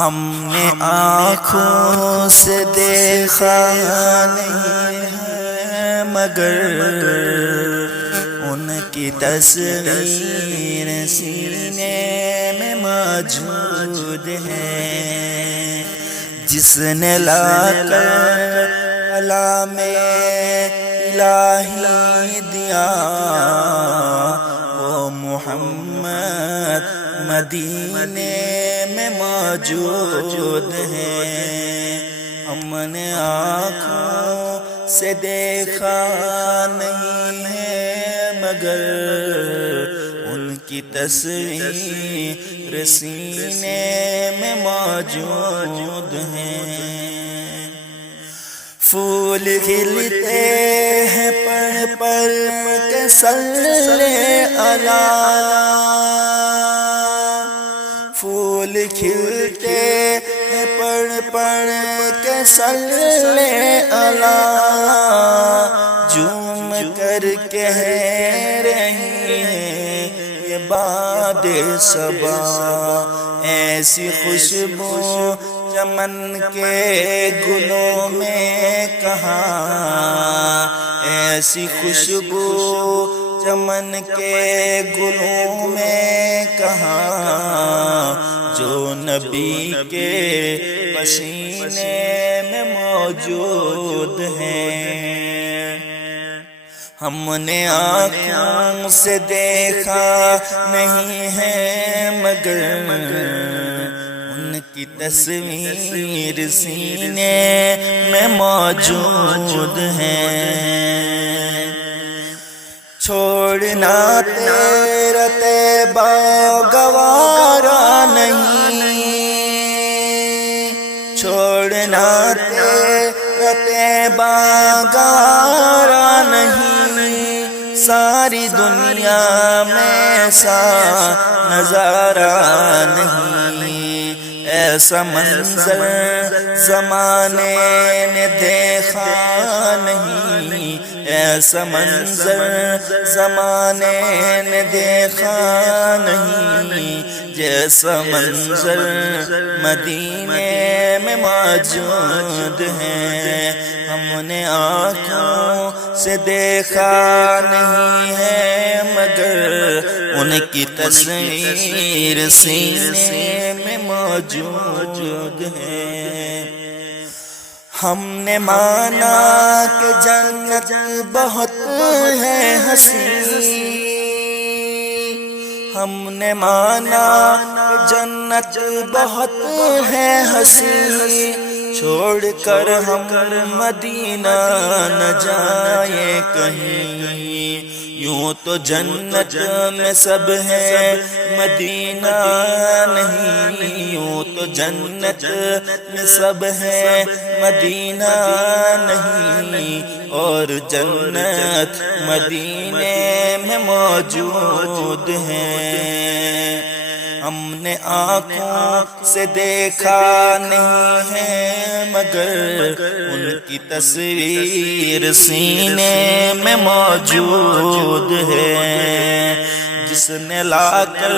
ہم نے آنکھوں سے دیکھا نہیں ہے مگر ان کی تصویر سینے میں موجود ہے، جس نے لا کر کلام الہی دیا وہ محمد مدینے میں موجود ہے۔ ہم نے آنکھوں سے دیکھا نہیں ہے مگر ان کی تصویر سینے میں موجود ہے۔ پھول کھلتے ہیں پڑھ پڑھ کے صلی اللہ، پھول کھلتے ہیں پڑھ پڑھ کے صلی اللہ، جھوم کر کہہ رہی ہے یہ باد صبا، ایسی خوشبو چمن کے گلوں میں کہاں، ایسی خوشبو چمن کے گلوں میں کہاں، جو نبی کے پسینے میں موجود ہے۔ ہم نے آنکھوں سے دیکھا نہیں ہے مگر ان کی تصویر سینے میں موجود ہے۔ چھوڑنا تیرا طیبہ گوارا نہیں، چھوڑنا تیرا طیبہ گوارا نہیں، ساری دنیا میں ایسا نظارہ نہیں، ایسا منظر زمانے نے دیکھا نہیں، ایسا منظر زمانے نے دیکھا نہیں، جیسا منظر مدینے میں موجود ہے۔ ہم نے آنکھوں سے دیکھا نہیں ہے مگر ان کی تصویر سینے میں موجود ہے۔ ہم نے مانا کہ جنت بہت ہے حسین، ہم نے مانا کہ جنت بہت ہے حسین، چھوڑ کر ہم مدینہ نہ جائیں کہیں، یوں تو جنت میں سب ہے مدینہ نہیں، یوں تو جنت میں سب ہے مدینہ نہیں، اور جنت مدینے میں موجود ہے۔ ہم نے آنکھوں سے دیکھا نہیں ہے مگر ان کی تصویر سینے میں موجود ہے، جس نے لا کر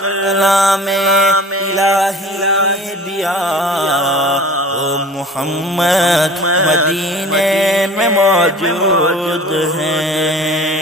کلام الہی دیا وہ محمد مدینے میں موجود ہے۔